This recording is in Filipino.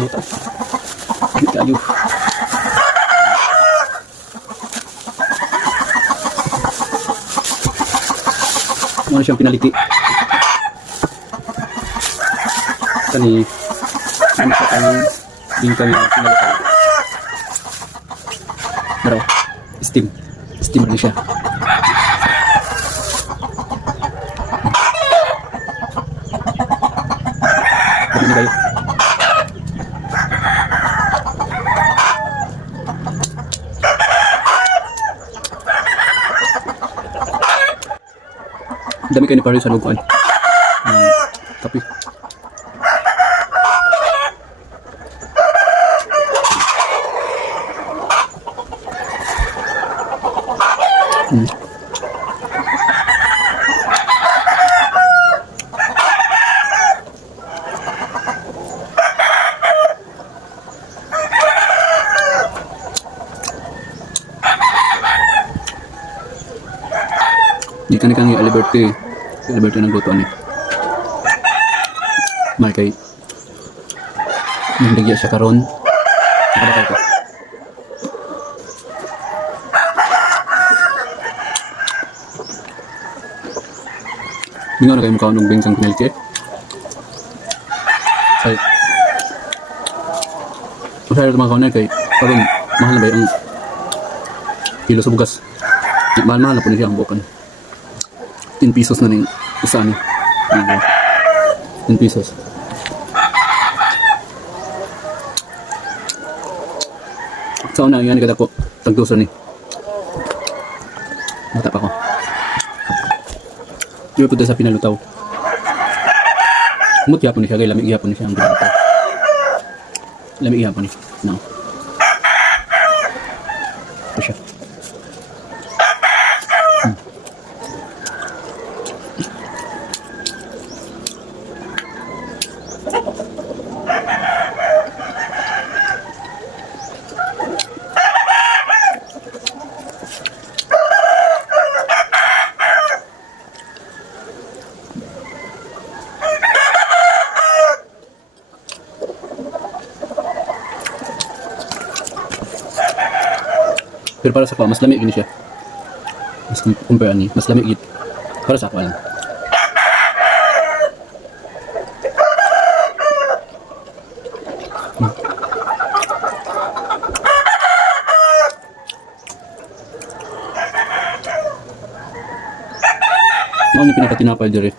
Butas. Hindi tayo. Ano siyang pinaliti. Kani ano sa kanyang bingkang na pinaliti. Pero steam rin siya. Dami kayo. Dami kayo ni Paris sa lukuan. Tapi di kan kang Liberty ng lutuan ni. May kay nandigya siya karon. Nakabakal ko. Mingaw na kayo mukha ng bingkang pinaliti. Ay. Masaya ito mga kaunan kay karon mahal na ba yung kilo sa bugas. Mahal-mahal na po niya ang bukan. 10 pesos na rin isa ni. 10 pesos. Sa una yan kada ko tagduso ni. Matap ako. Di po sa pinalutaw. Umot yapon ni siya, lamig yapon ni siya ang pinalutaw. Lamig yapon ni. No. Ito siya. Pero para sa ako, mas lamig gini siya. Mas compare ni, mas lamig gid. Para sa ako lang. Ano ni pinapatinapay dire?